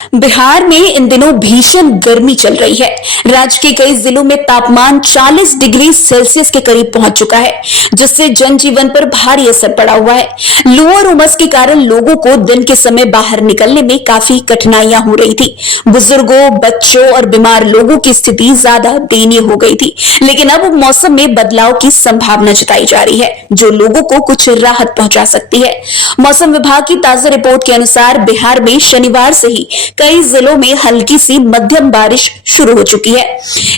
बिहार में इन दिनों भीषण गर्मी चल रही है। राज्य के कई जिलों में तापमान 40 डिग्री सेल्सियस के करीब पहुंच चुका है, जिससे जनजीवन पर भारी असर पड़ा हुआ है। लू और उमस के कारण लोगों को दिन के समय बाहर निकलने में काफी कठिनाइयां हो रही थी। बुजुर्गों, बच्चों और बीमार लोगों की स्थिति ज्यादा दयनीय हो गई थी। लेकिन अब मौसम में बदलाव की संभावना जताई जा रही है, जो लोगों को कुछ राहत पहुंचा सकती है। मौसम विभाग की ताजा रिपोर्ट के अनुसार बिहार में शनिवार से ही कई जिलों में हल्की सी मध्यम बारिश शुरू हो चुकी है।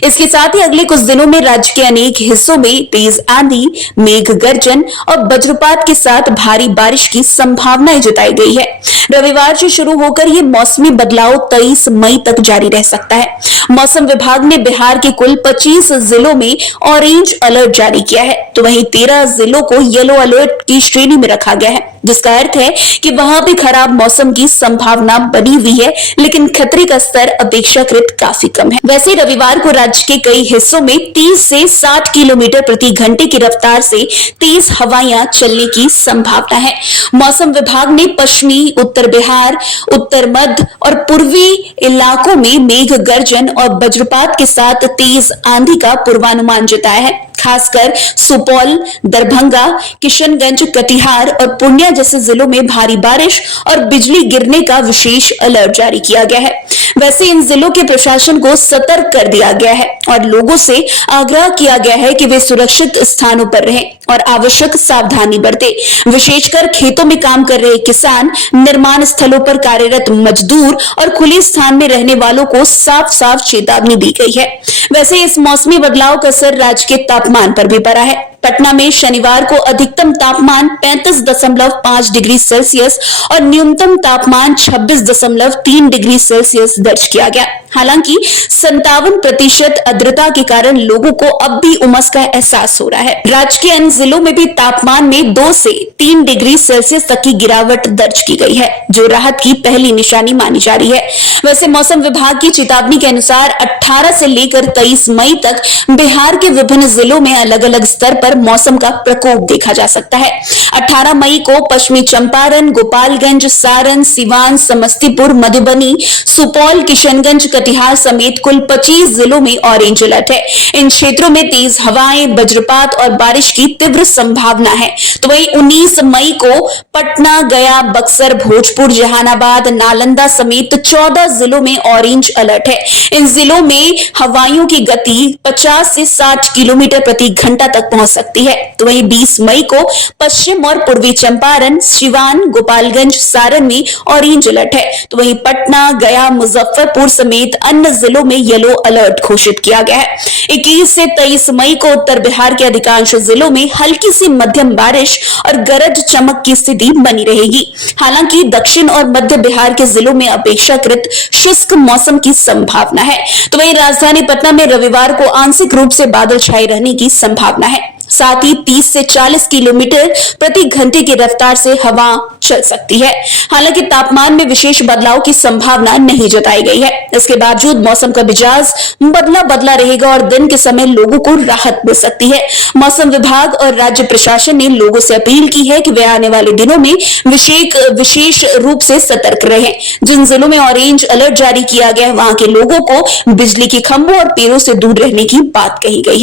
इसके साथ ही अगले कुछ दिनों में राज्य के अनेक हिस्सों में तेज आंधी, मेघ गर्जन और वज्रपात के साथ भारी बारिश की संभावनाएं जताई गई है। रविवार से शुरू होकर ये मौसमी बदलाव 23 मई तक जारी रह सकता है। मौसम विभाग ने बिहार के कुल 25 जिलों में ऑरेंज अलर्ट जारी किया है, तो वहीं 13 जिलों को येलो अलर्ट की श्रेणी में रखा गया है, जिसका अर्थ है कि वहां भी खराब मौसम की संभावना बनी हुई है, लेकिन खतरे का स्तर अपेक्षाकृत काफी कम है। वैसे रविवार को राज्य के कई हिस्सों में 30 से 60 किलोमीटर प्रति घंटे की रफ्तार से तेज हवाएं चलने की संभावना है। मौसम विभाग ने पश्चिमी, उत्तर बिहार, उत्तर मध्य और पूर्वी इलाकों में मेघ गर्जन और वज्रपात के साथ तेज आंधी का पूर्वानुमान जताया है। खासकर सुपौल, दरभंगा, किशनगंज, कटिहार और पूर्णिया जैसे जिलों में भारी बारिश और बिजली गिरने का विशेष अलर्ट जारी किया गया है। वैसे इन जिलों के प्रशासन को सतर्क कर दिया गया है और लोगों से आग्रह किया गया है कि वे सुरक्षित स्थानों पर रहें और आवश्यक सावधानी बरतें। विशेषकर खेतों में काम कर रहे किसान, निर्माण स्थलों पर कार्यरत मजदूर और खुले स्थान में रहने वालों को साफ साफ चेतावनी दी गई है। वैसे इस मौसमी बदलाव का असर राज्य के तापमान पर भी पड़ा है। पटना में शनिवार को अधिकतम तापमान 35.5 डिग्री सेल्सियस और न्यूनतम तापमान 26.3 डिग्री सेल्सियस दर्ज किया गया। हालांकि 57% आर्द्रता के कारण लोगों को अब भी उमस का एहसास हो रहा है। राज्य के अन्य जिलों में भी तापमान में 2 से 3 डिग्री सेल्सियस तक की गिरावट दर्ज की गई है, जो राहत की पहली निशानी मानी जा रही है। वैसे मौसम विभाग की चेतावनी के अनुसार 18 से लेकर 23 मई तक बिहार के विभिन्न जिलों में अलग अलग स्तर पर मौसम का प्रकोप देखा जा सकता है। 18 मई को पश्चिमी चंपारण, गोपालगंज, सारण, सिवान, समस्तीपुर, मधुबनी, सुपौल, किशनगंज, कटिहार समेत कुल 25 जिलों में ऑरेंज अलर्ट है। इन क्षेत्रों में तेज हवाएं, वज्रपात और बारिश की तीव्र संभावना है। तो वहीं 19 मई को पटना, गया, बक्सर, भोजपुर, जहानाबाद, नालंदा समेत 14 जिलों में ऑरेंज अलर्ट है। इन जिलों में हवाओं की गति 50 से 60 किलोमीटर प्रति घंटा तक पहुंच सकती है। तो वहीं 20 मई को पश्चिम और पूर्वी चंपारण, सिवान, गोपालगंज, सारण में ऑरेंज अलर्ट है। तो वहीं पटना, गया, मुजफ्फरपुर समेत अन्य जिलों में येलो अलर्ट घोषित किया गया है। 21 से 23 मई को उत्तर बिहार के अधिकांश जिलों में हल्की सी मध्यम बारिश और गरज चमक की स्थिति बनी रहेगी। हालांकि दक्षिण और मध्य बिहार के जिलों में अपेक्षाकृत शुष्क मौसम की संभावना है। तो वहीं राजधानी पटना में रविवार को आंशिक रूप से बादल छाए रहने की संभावना है। साथ ही 30 से 40 किलोमीटर प्रति घंटे की रफ्तार से हवा चल सकती है। हालांकि तापमान में विशेष बदलाव की संभावना नहीं जताई गई है। इसके बावजूद मौसम का मिजाज बदला रहेगा और दिन के समय लोगों को राहत मिल सकती है। मौसम विभाग और राज्य प्रशासन ने लोगों से अपील की है कि वे आने वाले दिनों में विशेष रूप से सतर्क रहें। जिन जिलों में ऑरेंज अलर्ट जारी किया गया है, वहां के लोगों को बिजली के खंभों और पेड़ों से दूर रहने की बात कही गई है।